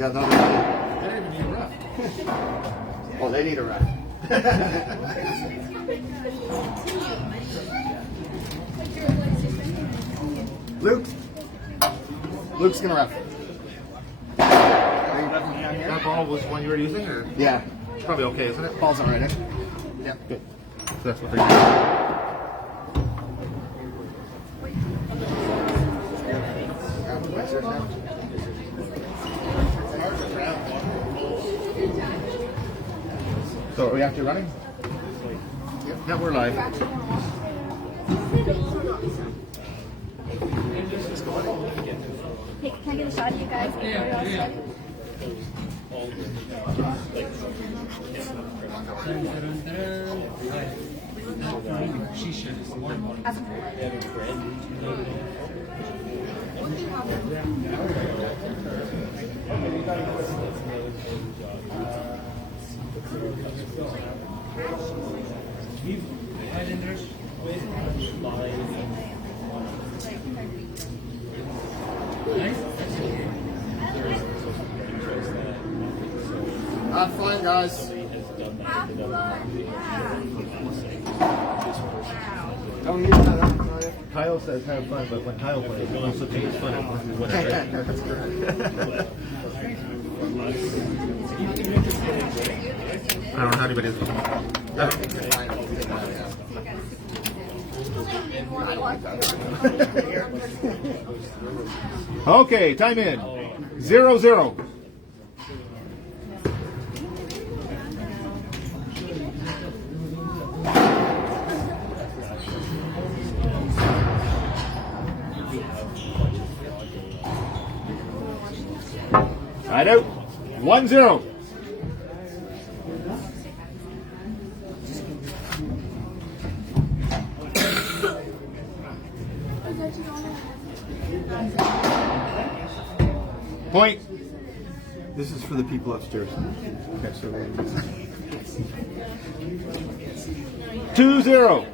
Yeah, no, they don't even need a ref. Oh, they need a ref. Luke's gonna ref. Are you refing down here? That ball was one you were using, or? Yeah. It's probably okay, isn't it? Ball's alright, eh? Yeah. Good. So that's what they're doing. So are we after running? Yeah, we're live. Hey, can I get a shot of you guys before you all start? Have fun, guys. Don't need that. Kyle says have fun, but when Kyle plays, he also takes fun at whatever. I don't know how anybody does. Okay, time in. 0-0. Side out. 1-0. Point. This is for the people upstairs. Okay, so 2-0.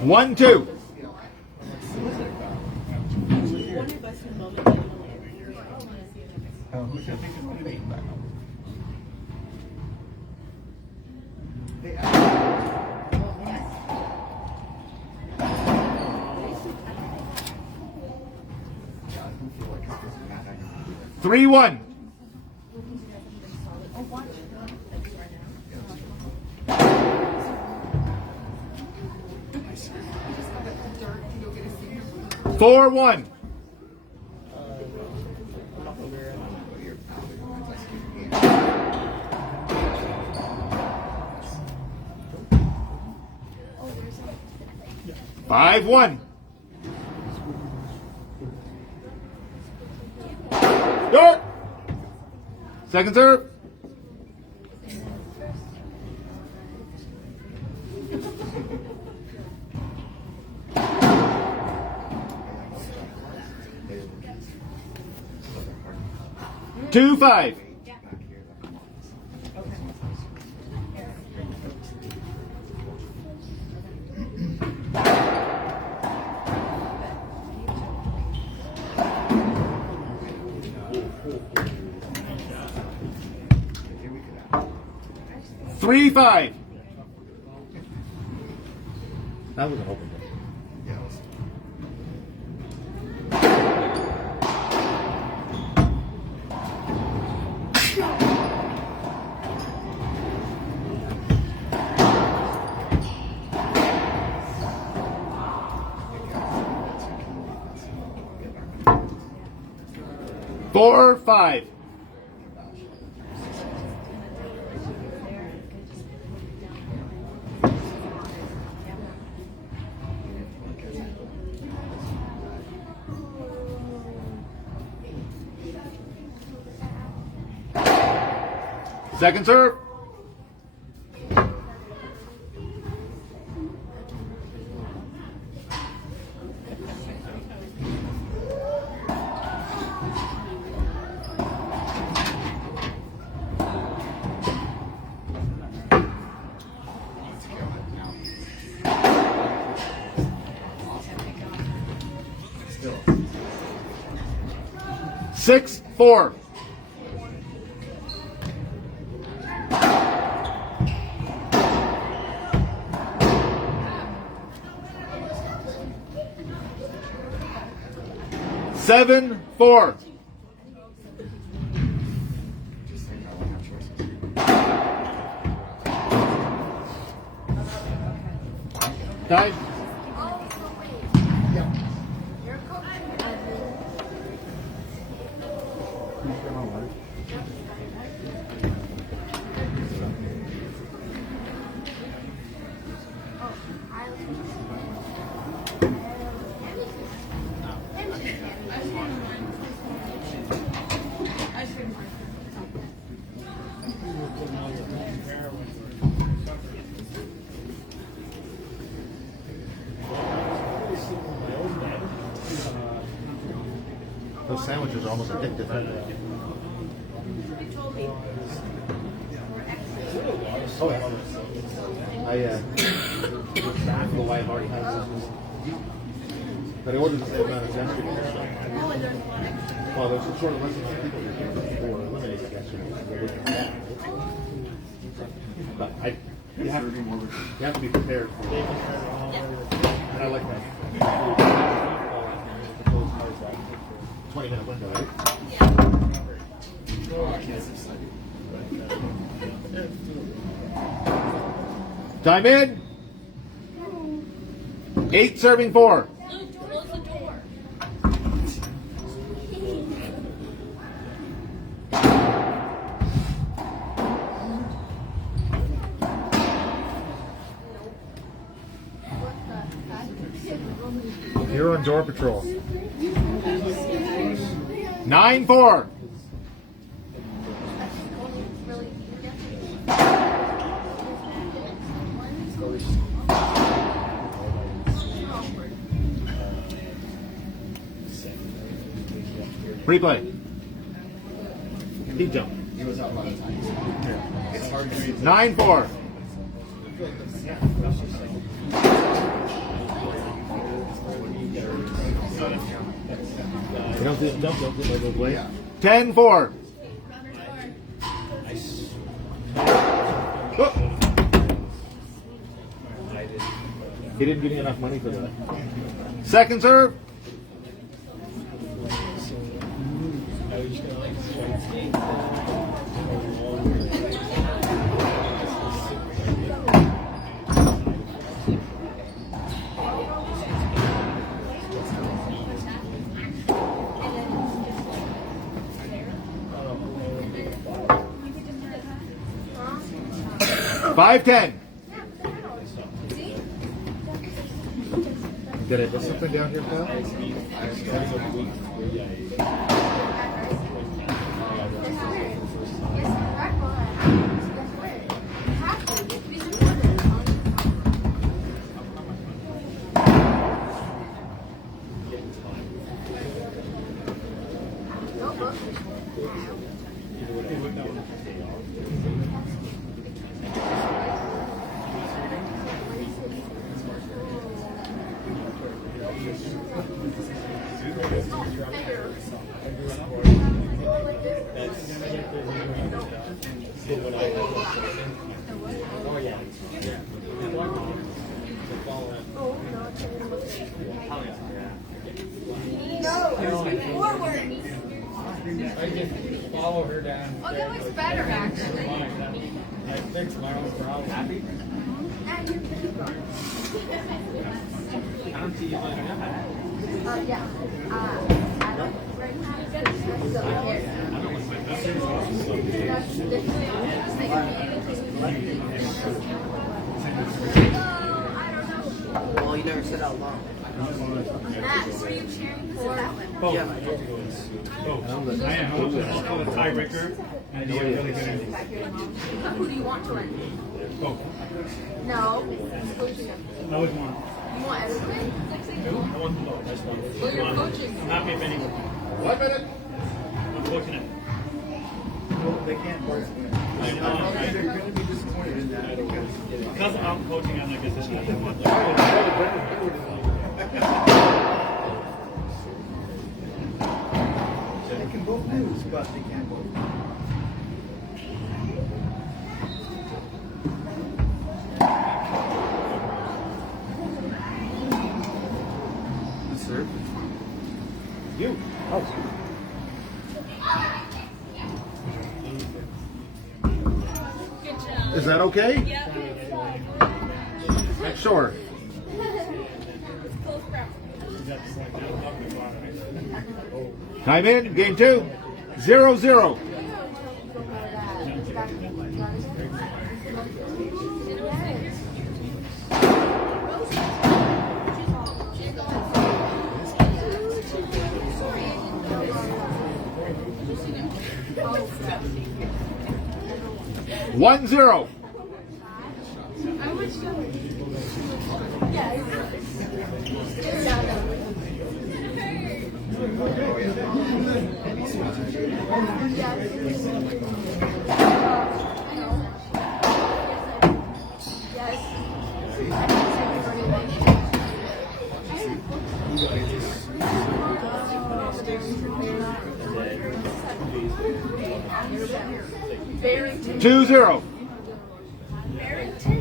One, two. Three, one. Four, one. Five, one. Start. Second serve. Two, five. Three, five. That was an open one. Four, five. Second serve. 6-4. Seven, 4. Time. Those sandwiches are almost addictive, aren't they? Oh, yeah. I don't know why I've already had some. But I ordered the same amount as yesterday. Well, there's a short less than people who were eliminated yesterday. But you have to be prepared for it. And I like that. 20-minute window, right? Time in. 8 serving 4. Close the door. You're on door patrol. 9-4. Replay. Keep jumping. He was out a lot of times. It's hard to read. 9-4. You don't do it, don't do it, way. 10-4. Oh. He didn't give me enough money for that. Second serve. Five, 10. Did I put something down here, pal? Follow her down. Oh, that looks better, actually. I fixed my own problem. Happy? I don't see you on that. Yeah. I don't right Well, you never said out loud. Max, were you cheering for? Oh, Yeah. I am. I'll call it tiebreaker. And you're really good at it. Who do you want to win? Oh, No. I always want. You want everybody? I want the vote. That's one. Well, you're coaching. I'm happy if anyone. 1 minute. I'm coaching it. They can't both win. I know. They're going to be disappointed in that Because I'm coaching, I'm not going to say they can both both lose, but they can't both. Serve. You. Oh. Good job. Is that okay? Yep. Sure. Time in. Game 2. 0-0. Oh. 1-0. I wish so. Barrington. 2-0. Barrington.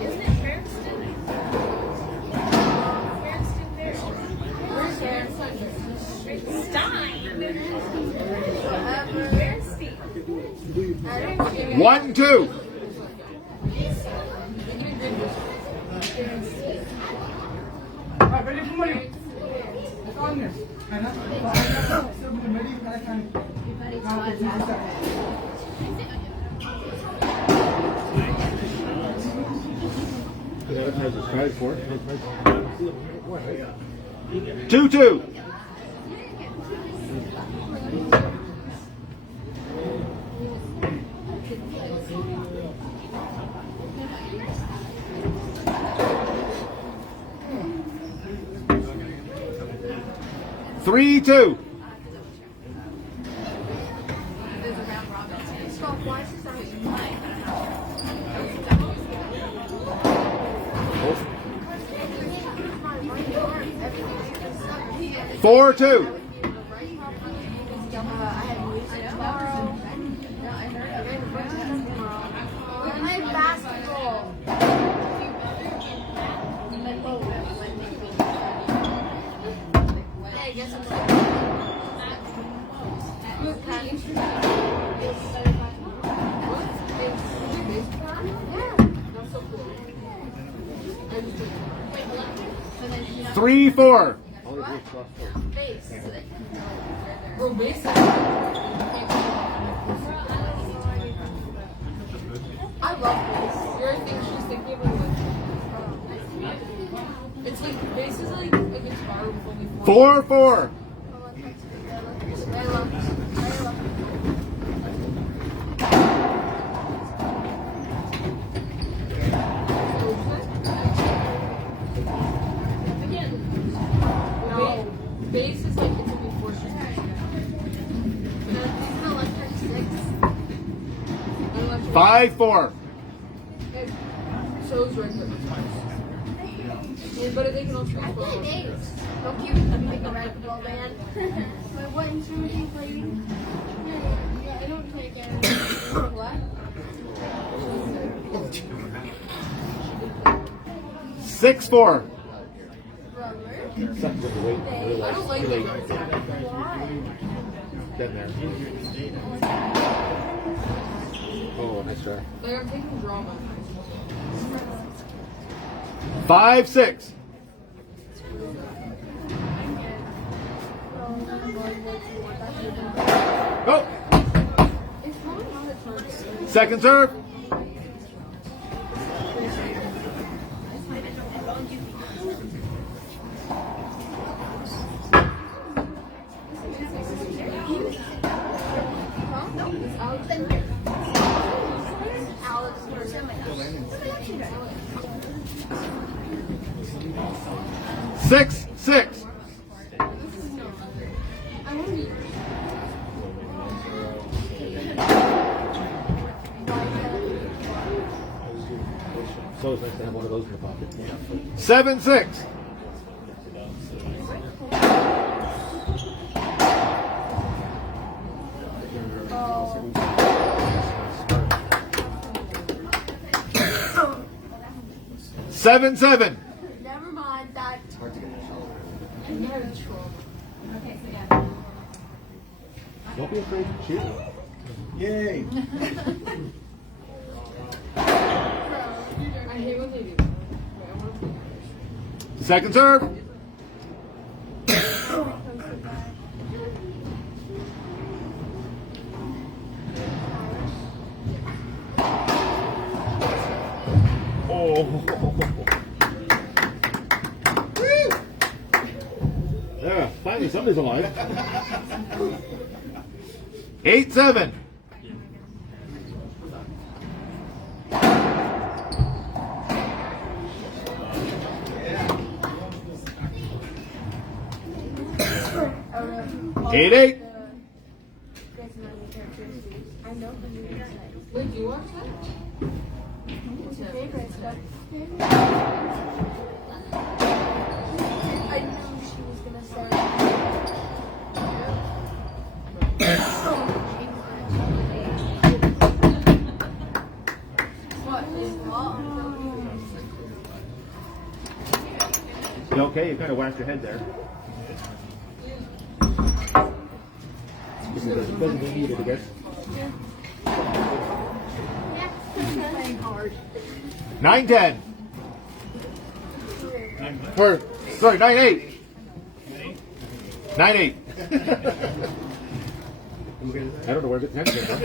Isn't it Barrington? Where's Barrington? Stein. Barrington. 1-2. Advertisers for it. 2-2. Three, 2. Four, 2. Three, 4. I love bass. There are things she's thinking about. It's like bass is like a guitar with only 4, 4. I love it. No, bass is like it's only 4 strings. It's an electric 6. 5, 4. So is regular guitars. Yeah, but they can also be 12. Don't keep make a racquetball band. What instrument are you playing? Yeah, I don't play again. What? 6, 4. I don't like it. Oh, nice try. Like I'm taking drama. 5, 6. Go. It's probably not as hard. Second serve. Six, 6. So it's nice to have one of those in the pocket. 7, 6. 7-7. Never mind that. Don't be afraid to cheer. Yay! I hate when they do. Second serve. Oh. Yeah, finally somebody's alive. 8-7. Eight, 8. I know who you say. Wait, do you watch that? What's your favorite stuff? I knew she was gonna say. What is wrong? You okay? You kind of whacked your head there. Doesn't get needed, I guess. Playing hard. 9-10. Or, sorry, 9-8. 9-8. I don't know where the 10 came from.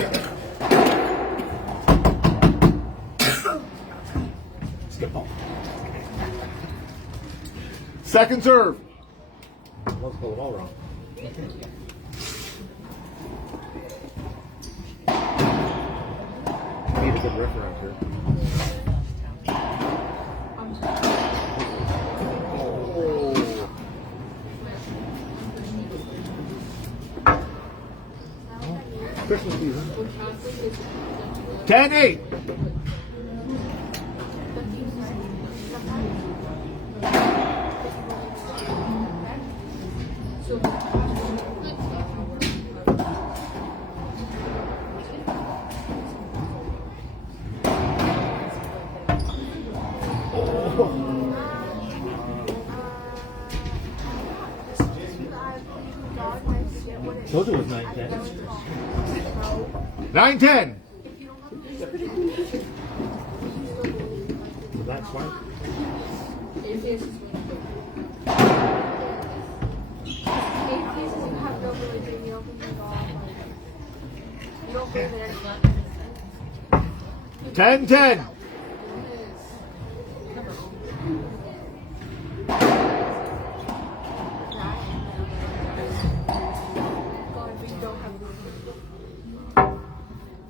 Skip ball. Second serve. Let's pull the ball wrong. Need a good riff around here. Christmas season. 10-8. Told you it was 9-10. 9-10. That's smart. Ten, 10.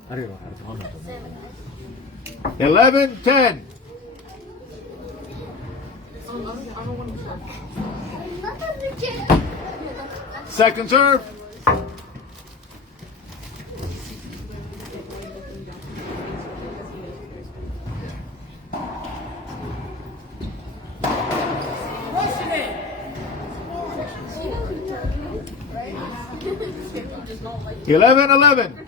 I don't know how to comment on that. 11, 10. Second serve. Eleven, 11.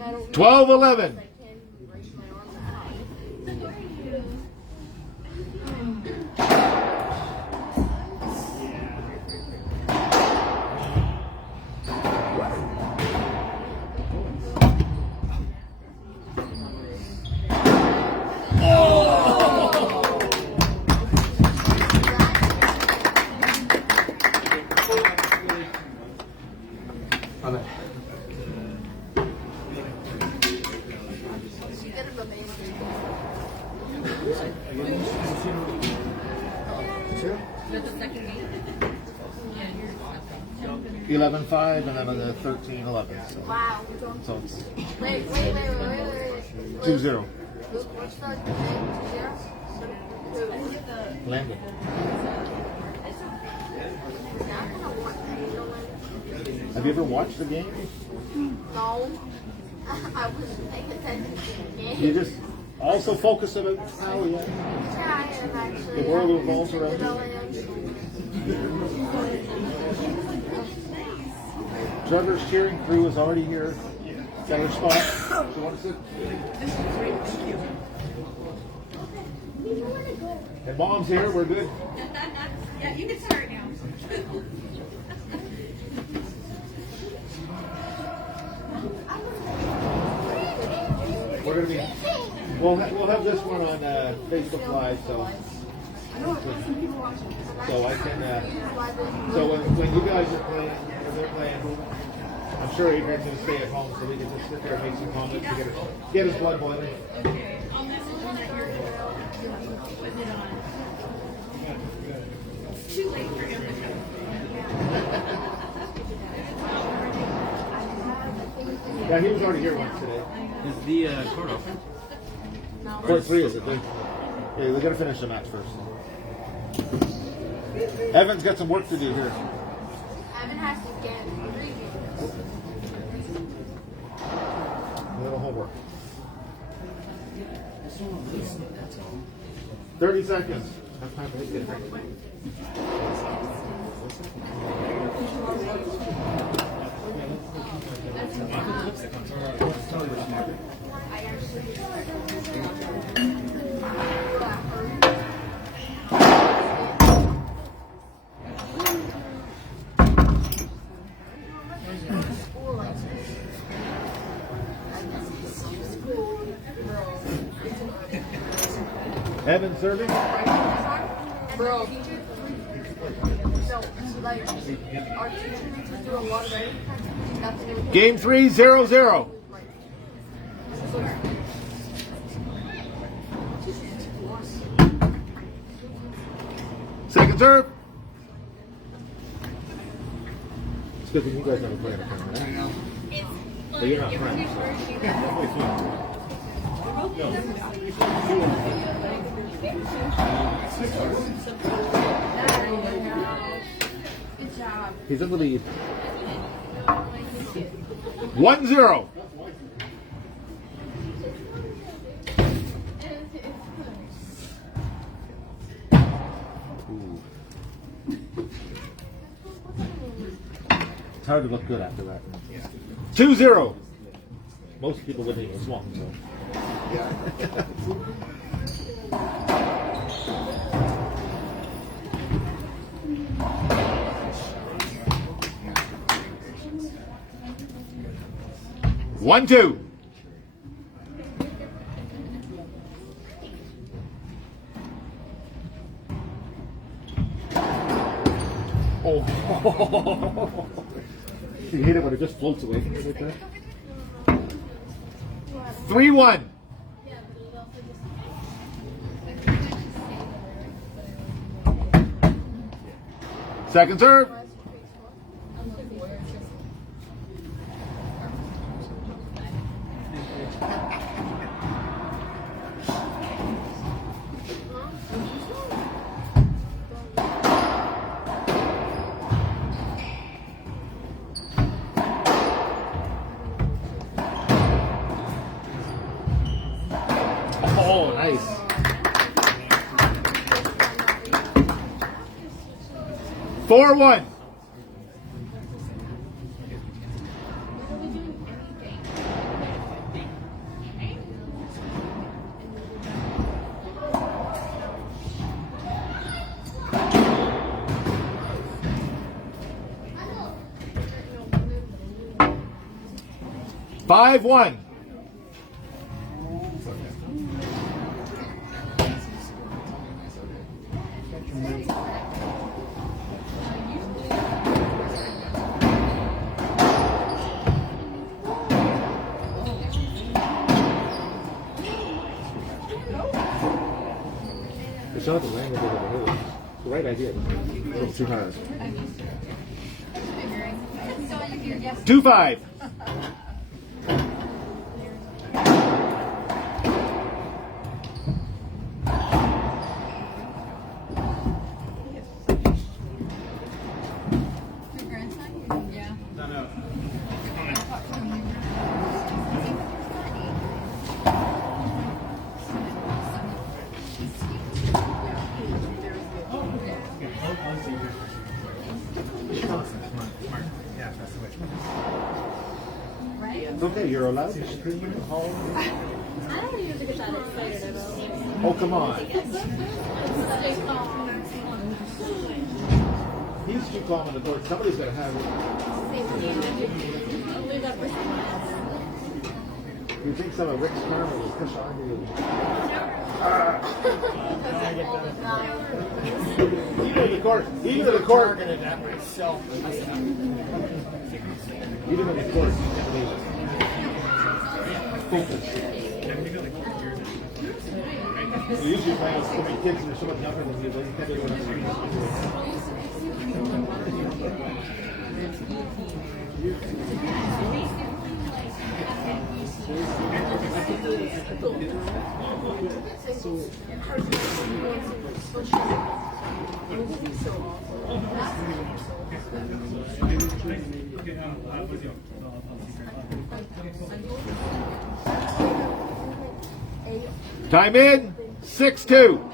I don't 12, 11. know. 11-5, and then on the 13-11. So, Wow. so it's Wait. 2-0. Luke, what's the name? Who? Landon. Now I'm gonna want Aiello. Have you ever watched the game? No. I wasn't paying attention to the game. You just also focus on it. Oh, yeah. Yeah, I am actually. The world revolves around you. Jugger's cheering crew is already here. Got your spot. You want to sit? And Mom's here. We're good. Yeah, you can start now. We're gonna be. We'll have this one on Facebook Live, so I can. So when you guys are playing, or they're playing, I'm sure Adrian's gonna stay at home, so we can just sit there and make some comments to get his blood boiling. Okay, I'll message him that you're putting it on. It's too late for him to come. Yeah, he was already here once today. Is the court open? Court 3 is it? Yeah, they gotta finish the match first. Evan's got some work to do here. Evan has to get 3 games. A little homework. 30 seconds. Have time to get ready. I actually. Evan serving. Bro. No, like, our teacher makes us do a lot of everything. That's the new Game 3, 0-0. Second serve. It's good that you guys never play in a tournament. I know. But you're not friends. So. Good job. He's in the lead. 1-0. Ooh. It's hard to look good after that. 2-0. Most people wouldn't even swap. So. One, two. Oh. You hate it when it just floats away from you like that. 3-1. Second serve. Oh, nice. 4-1. Five, 1. It's not the language of the village. It's the right idea. It's too hard. 2-5. Smart. Yeah, that's the way. It's okay, you're allowed. I don't usually get that excited about. Oh, come on. Stay calm. He's too calm on the door. Somebody's got to have it. I'll leave that for someone else. You think some of Rick's karma will push on you? Even in the court. Even in the court. Targeted at myself. Even in the court. Focus. We usually play with so many kids and they're so much younger than you. They can't do it. Time in. 6-2.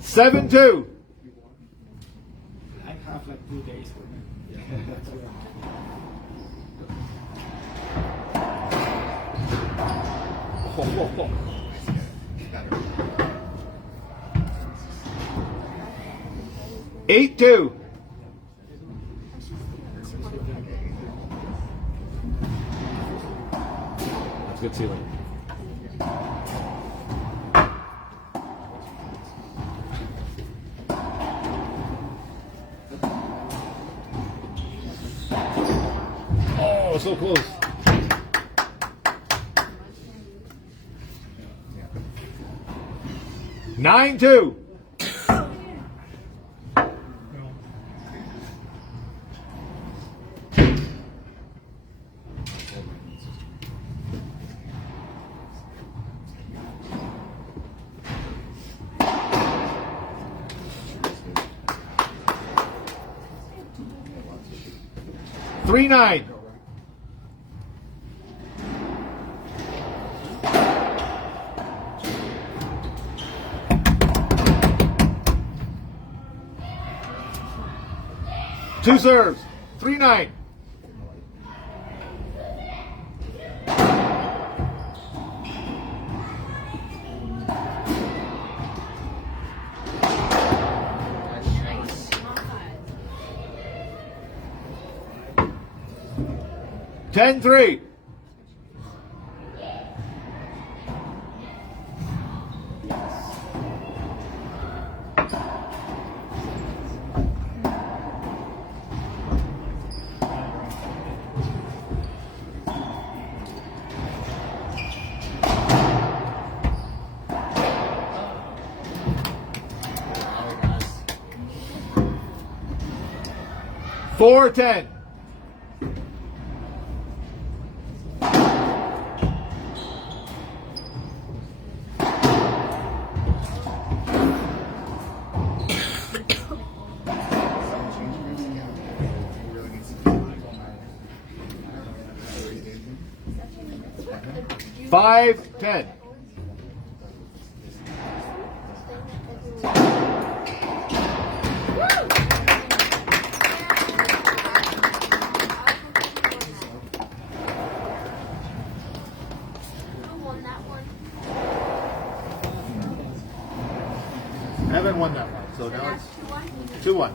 Seven, 2. I have like 2 days for me. 8-2. That's good ceiling. Oh, so close. Nine, 2. Three, 9. Two serves. 3-9. Ten, 3. Four, 10. Five, 10. Haven't won that one, so now it's 2-1.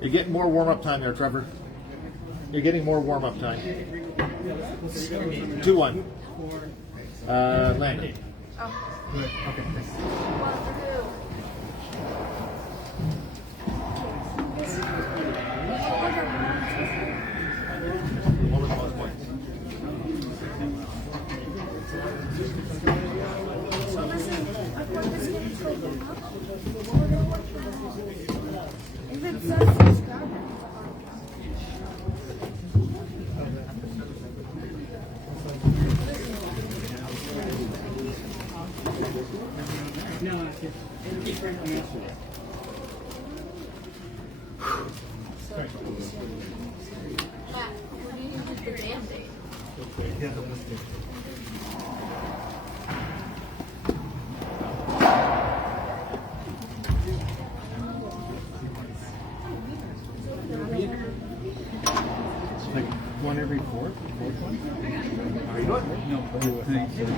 You're getting more warm-up time there, Trevor. You're getting more warm-up time. 2-1. Landon. What was the most points? No, it'll be right on yesterday. Matt, what do you use the damn date? Yeah, the listing. Like one every fourth one? How you doing? No, but the kid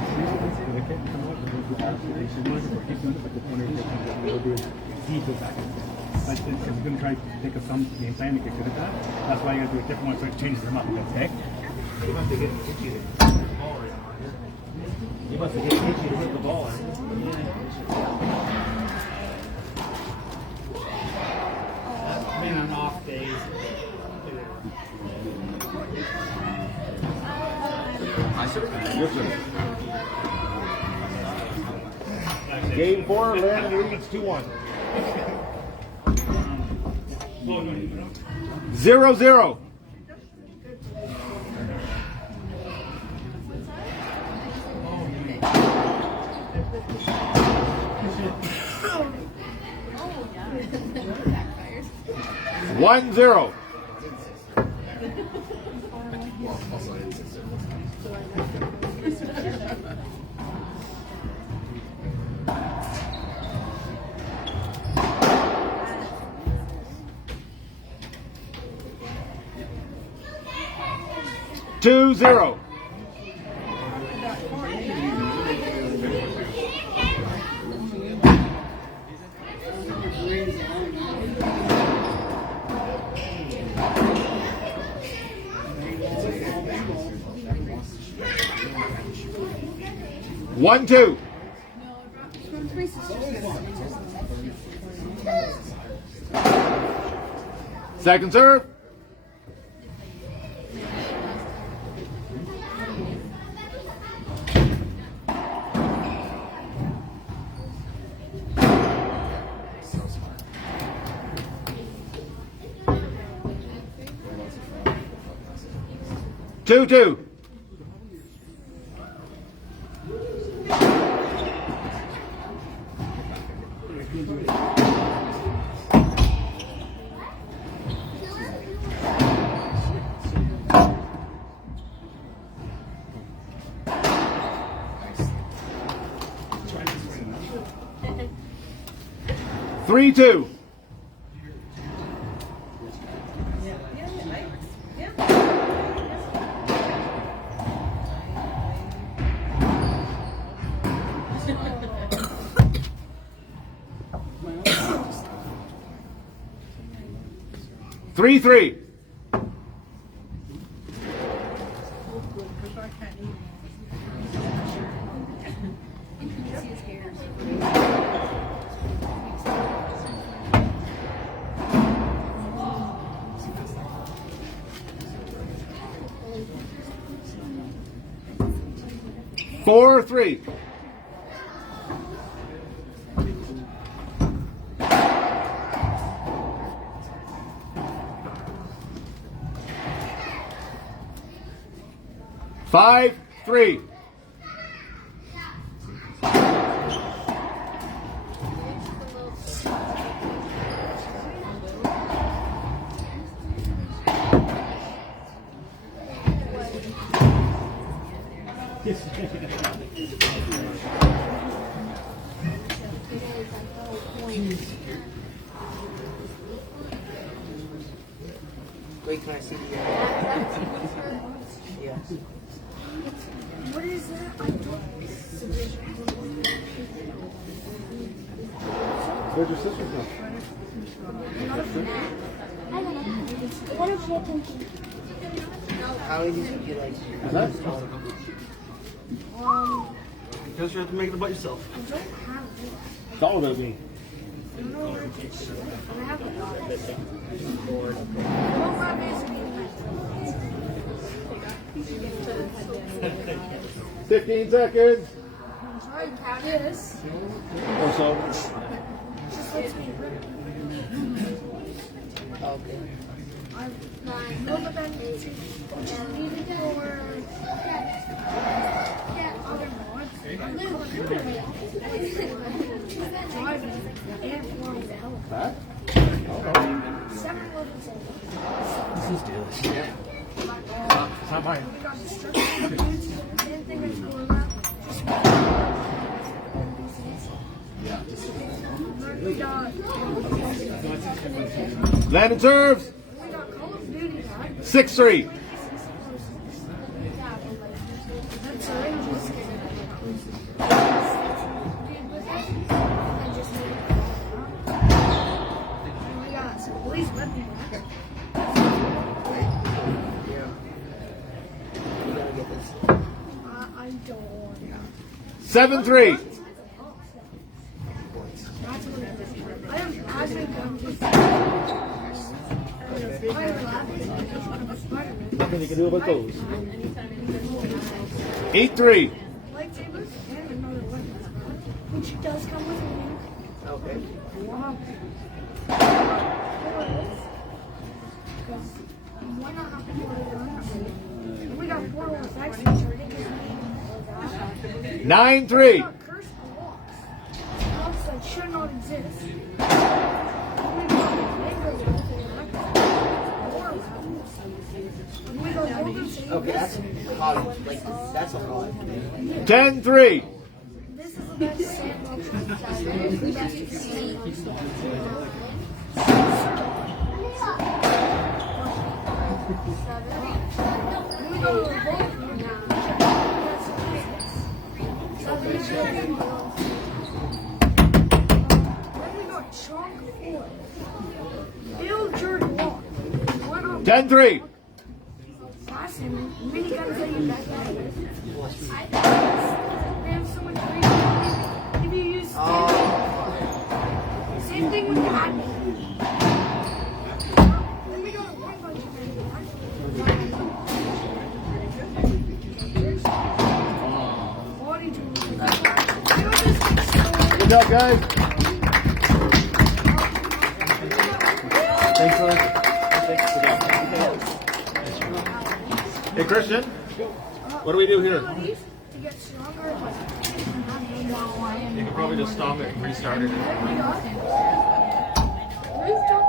come up and go back. They should look for keep doing it, but the one every fourth one, they'll do it deep back. Like, because we're going to try to think of some game plan to get good at that. That's why you got to do a different one so it changes them up. Okay? You must have getting itchy to hit the ball right on here. You must have getting itchy to hit the ball. Man, on off days. Yes, sir. Game 4, Landon leads 2-1. 0-0. One zero. Two zero. One two. Second serve. Two two. Three two. Three three. Four three. Five three. Wait, can I see the yeah. What is that? I Where's your sister from? don't pay attention. How easy do you like? Is that? Because you have to make it about yourself. I don't have it. It's all about me. I don't know where it's I have it. I don't have it. 15 seconds. Sorry, Countess. Or so. Just lets me rip. Okay. I'm 9. No, but then it's needed for get other mods. That? This is delicious. It's not mine. Landon serves. 6-3. I don't. 7-3. Nothing you can do about those. 8-3. Lightsabers and another weapon, which does come with a link. Okay. Wow. Why not have more guns? We got portal effects, which are ridiculous. 9-3. We got cursed blocks. Blocks that should not exist. We got Legos with it. War weapons. We got golden sabers. Okay, that's hot. Like, that's a hot. 10-3. This is the best sandbox. The best we go to the boat. Then we got chalk foil. Build your wall. 10-3. Last time, mini guns that you back They have so much free. If you use same thing with the admin. Then we got a one bunch of body tools. Good job, guys. Thanks for Hey, Christian. What do we do here? To get stronger, You can probably just stop it and restart it. Rooftop